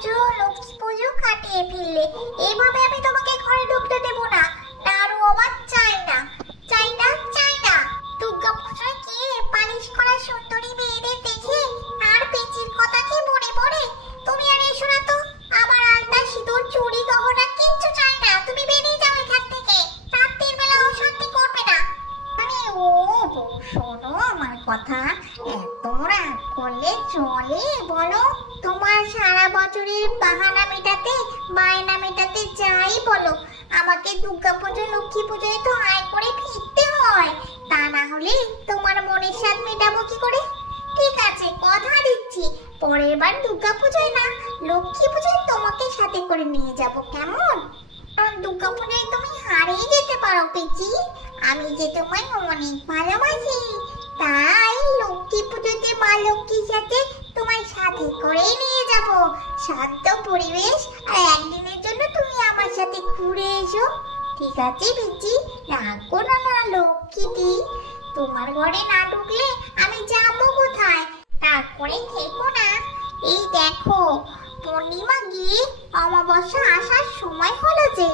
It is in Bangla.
পুজো লক্ষ্মী পুজো কাটিয়ে ফেললে, এইভাবে আমি তোমাকে ঘরে ঢুকতে দেবো না। আরো আমার চাই না, চাই না, চাই না। দুর্গা পুজোয় কি পালিশ করা সুন্দরী মেয়েদের দেখে আর পেঁচির কথা কি মনে পড়ে? তুমি আর এসো না তো, আমার আলতা সিঁদুর চুড়ি গহনা কিচ্ছু চাই না। তুমি বেরিয়ে যাও এখান থেকে, রাত্রির বেলা অশান্তি করবে না। আরে ও বউ, শোনো আমার কথা, এত রাগ করলে চলে বলো? তোমার সারা বছরের বাহানা মেটাতে, বায়না মেটাতে যাই বলো, আমাকে দুর্গা পুজো লক্ষ্মী পুজোয় তো আয় করে ফিরতে হয়। তা না হলে তোমার মনের স্বাদ মেটাবো কি করে? ঠিক আছে, কথা দিচ্ছি, পরের বার দুর্গা পুজোয় না, লক্ষ্মী পুজোয় তোমাকে সাথে করে নিয়ে যাব, কেমন? কারণ দুর্গা পুজোয় তুমি হারিয়ে যেতে পারো পেঁচি, আমি যে তোমায় অনেক ভালোবাসি। তাই লক্ষ্মী পুজোতে মা লক্ষ্মীর সাথে তোমায় সাথে করেই নিয়ে যাব। শান্ত পরিবেশ, আর একদিনের জন্য তুমি আমার সাথে ঘুরে এসো, ঠিক আছে পেঁচি? রাগ করো না লক্ষ্মীটি। তোমার ঘরে না ঢুকলে আমি যাবো কোথায়? তারপরে থেকো না। এই দেখো, পূর্ণিমা গিয়ে অমাবস্যা আসার সময় হলো যে।